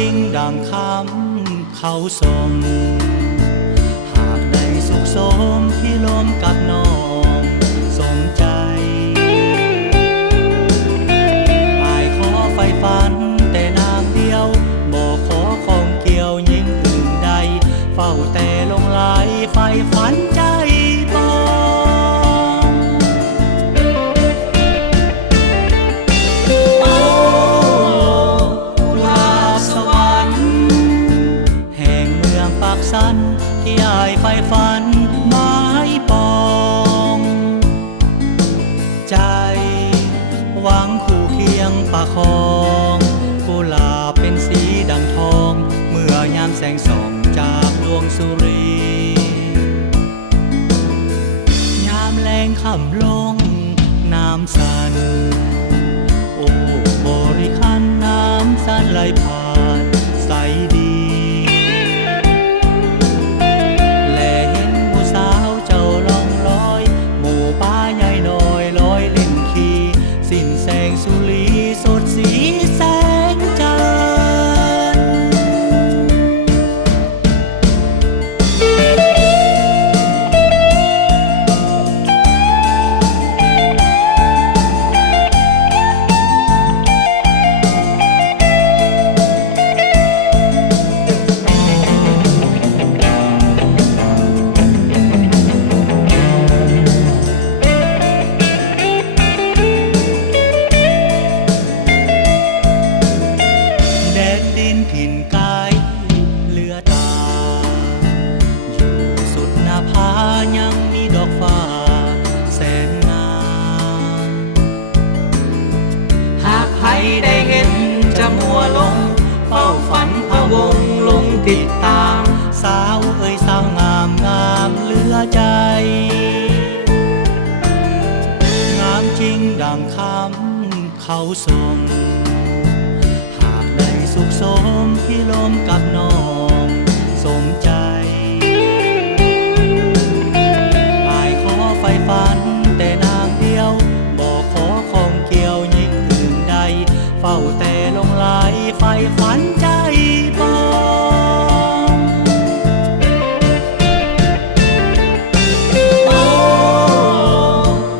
ริงดังคำเขาส่งหากได้สุขสมพี่ลมกับน้องสมใจอายขอไฟฝันแต่นางเดียวบอกขอของเกี่ยวยิ่งอื่นใดเฝ้าแต่ลงไหลไฟฝันใจปองโอ้กุหลาบสวรรค์แห่งเมืองปากสันที่อายไฟฝันไม้ปองใจหวังคู่เคียงประคองกุหลาบเป็นสีดังทองเมื่อยามแสงส่องจากดวงสุรียามแรงค่ำลงน้ำสันโอ้บริคันน้ำสันไหลผ่านใสดีและเห็นผู้สาวเจ้าล่องลอยหมู่ป้าใหญ่น้อยลอยเล่นขี่สิ้นแสงสุรีสดสีแสงจันทร์ถิ่นกายเลือตาอยู่สุดหน้าผายังมีดอกฟ้าแสนงามหากใครได้เห็นจะมัวลงเฝ้าฝันพะวงลงติดตามสาวเอ่ยสาวงามงามเหลือใจงามจริงดังคำเขาส่งสุขสมพี่ลมกับน้องสมใจอายขอไฟฝันแต่นางเดียวบอกขอของเกี่ยวยิ่งอื่นใดเฝ้าแต่ลงไหลไฟฝันใจปองโอ้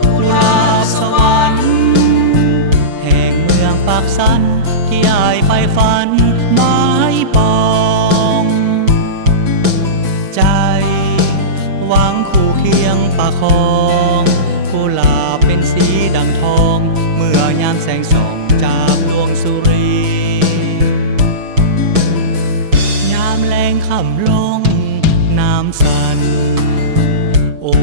กุหลาบสวรรค์แห่งเมืองปากสันที่อายไฟฝันไม้ปองใจหวังคู่เคียงประคองกุหลาบเป็นสีดังทองเมื่อยามแสงส่องจากดวงสุรียามแรงค่ำลงน้ำสันโอ้